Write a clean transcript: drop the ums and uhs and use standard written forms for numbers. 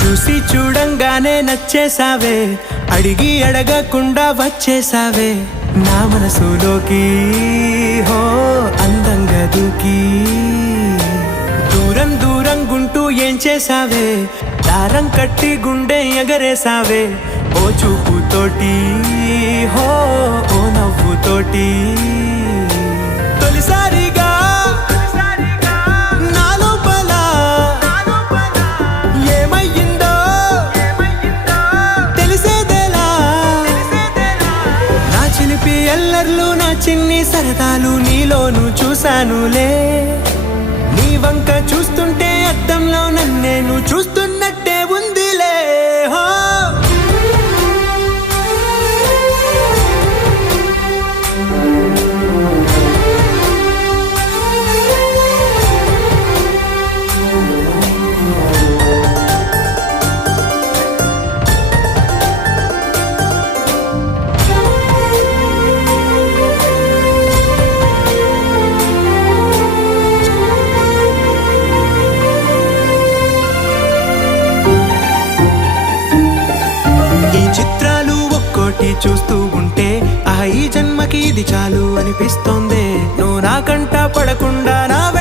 చూసి చూడంగానే నచ్చేసావే, అడిగి అడగకుండా వచ్చేసావే నా మనసులోకి. హో అందంగా దూకి దూరం దూరం గుంటూ ఏం చేసావే, దారం కట్టి గుండె ఎగరేసావే ఓ చూపుతోటి. హో ఓ నవ్వుతోటి తొలిసారిగా నా లోపల ఏమయ్యిందో తెలిసేదేలా. నా చిలిపి ఎల్లర్లు నా చిన్ని సరదాలు నీలోను చూశానులే. నీ వంక చూస్తుంటే అద్దంలో నన్నేను చూస్తున్నట్టే ఉందిలే. హో చిత్రాలు ఒక్కోటి చూస్తూ ఉంటే ఈ జన్మకి ఇది చాలు అనిపిస్తోంది. నువ్వు నా కంట పడకుండా నా